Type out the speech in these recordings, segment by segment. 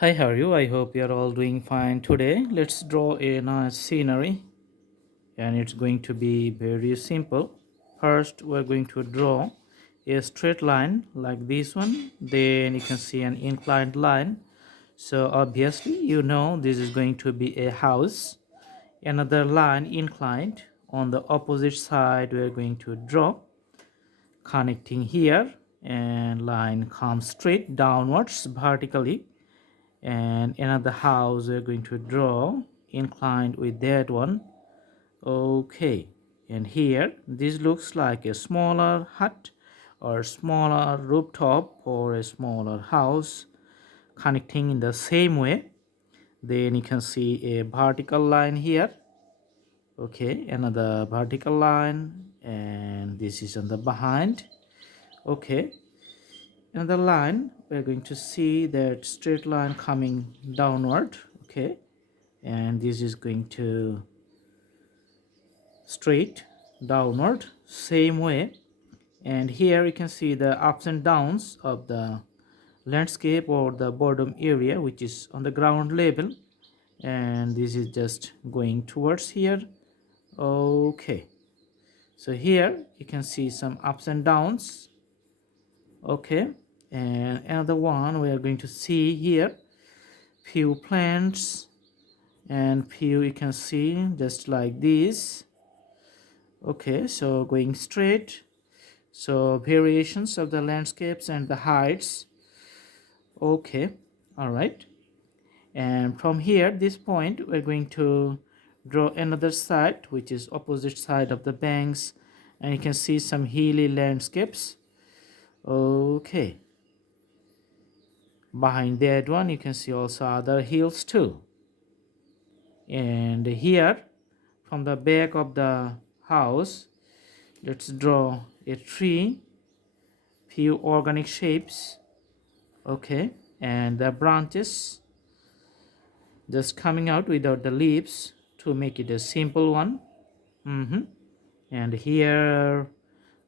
Hi, how are you? I hope you're all doing fine today. Let's draw a nice scenery, and it's going to be very simple. First, we're going to draw a straight line like this one. Then you can see an inclined line. So obviously, you know this is going to be a house. Another line inclined. On the opposite side, we're going to draw connecting here, and line comes straight downwards vertically, and another house we're going to draw inclined with that one. Okay, and here this looks like a smaller hut or smaller rooftop or a smaller house connecting in the same way. Then you can see a vertical line here. Okay, another vertical line, and this is on the behind. Okay, another line, we're going to see that straight line coming downward. Okay, and this is going to straight downward same way. And here you can see the ups and downs of the landscape or the bottom area, which is on the ground level, and this is just going towards here. Okay, so here you can see some ups and downs. Okay, and another one we are going to see here, few plants, and few you can see just like this. Okay, so going straight, so variations of the landscapes and the heights. Okay, all right, and from here this point we're going to draw another side, which is opposite side of the banks, and you can see some hilly landscapes. Okay, behind that one you can see also other hills too. And here from the back of the house, let's draw a tree, few organic shapes. Okay, and the branches just coming out without the leaves to make it a simple one. And here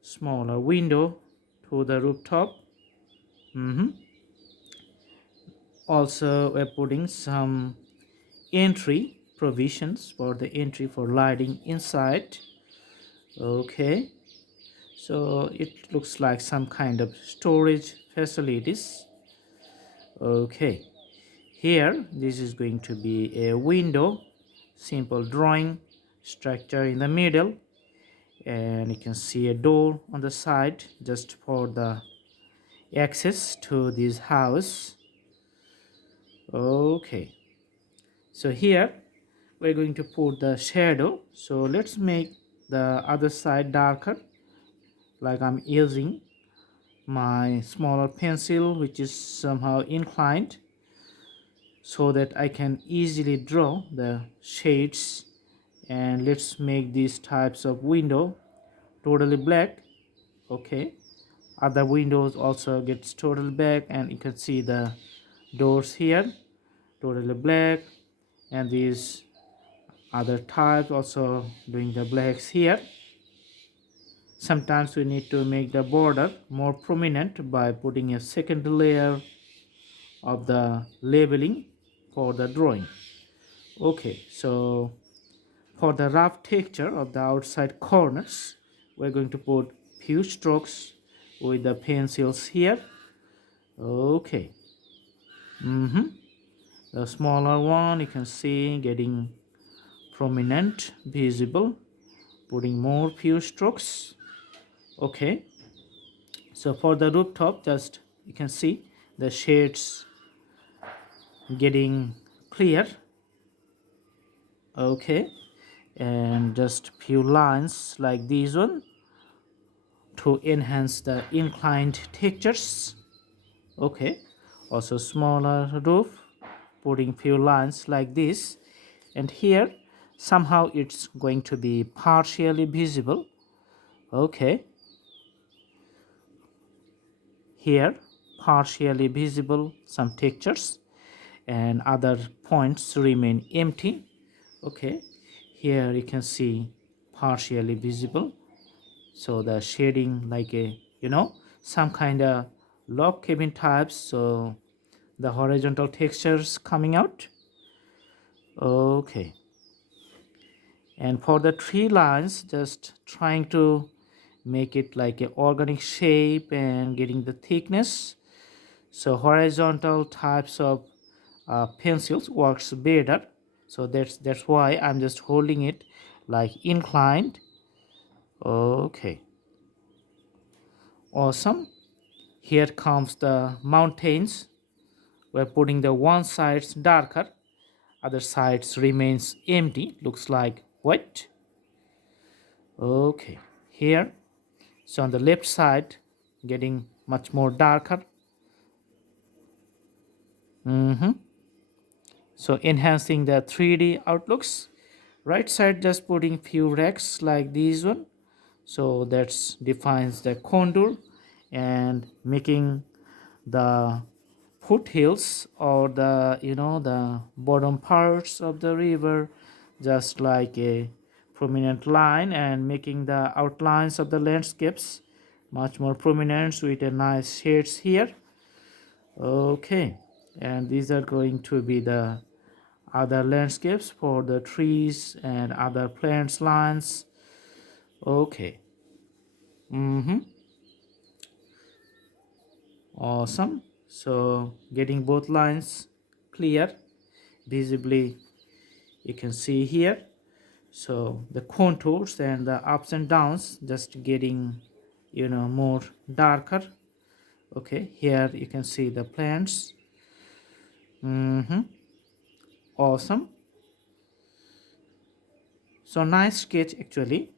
smaller window to the rooftop. Also we're putting some entry provisions for the entry for lighting inside. Okay, so it looks like some kind of storage facilities. Okay, here this is going to be a window, simple drawing structure in the middle, and you can see a door on the side just for the access to this house. Okay, so here we're going to put the shadow, so let's make the other side darker, like I'm using my smaller pencil which is somehow inclined, so that I can easily draw the shades. And let's make these types of window totally black. Okay, other windows also gets totally black, and you can see the doors here totally black, and these other types also doing the blacks here. Sometimes we need to make the border more prominent by putting a second layer of the labeling for the drawing. Okay, so for the rough texture of the outside corners, we're going to put few strokes with the pencils here. Okay, the smaller one you can see getting prominent, visible, putting more few strokes. Okay, so for the rooftop, just you can see the shades getting clear. Okay, and just few lines like this one to enhance the inclined textures. Okay, also smaller roof, putting few lines like this, and here somehow it's going to be partially visible. Okay, here partially visible some textures, and other points remain empty. Okay, here you can see partially visible, so the shading like a some kind of log cabin types, so the horizontal textures coming out. Okay, and for the tree lines, just trying to make it like an organic shape and getting the thickness. So horizontal types of pencils works better, so that's why I'm just holding it like inclined. Okay, awesome. Here comes the mountains. We're putting the one sides darker, other sides remains empty, looks like white. Okay, here, so on the left side getting much more darker. So enhancing the 3D outlooks. Right side just putting few racks like this one, so that defines the contour and making the foothills or the the bottom parts of the river just like a prominent line, and making the outlines of the landscapes much more prominent with a nice shades here. Okay, and these are going to be the other landscapes for the trees and other plants lines. Okay. Awesome. So getting both lines clear visibly, you can see here. So the contours and the ups and downs just getting more darker. Okay, here you can see the plants. Awesome. So nice sketch actually.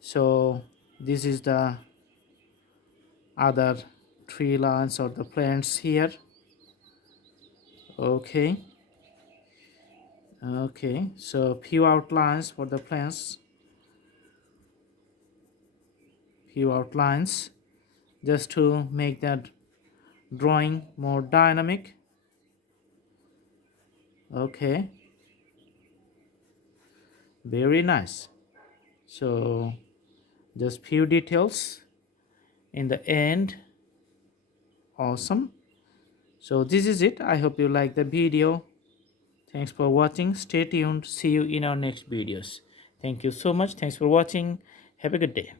So this is the other tree lines or the plants here. Okay. Okay, so few outlines for the plants, few outlines just to make that drawing more dynamic. Okay, very nice. So just few details in the end. Awesome. So this is it. I hope you like the video. Thanks for watching. Stay tuned. See you in our next videos. Thank you so much. Thanks for watching. Have a good day.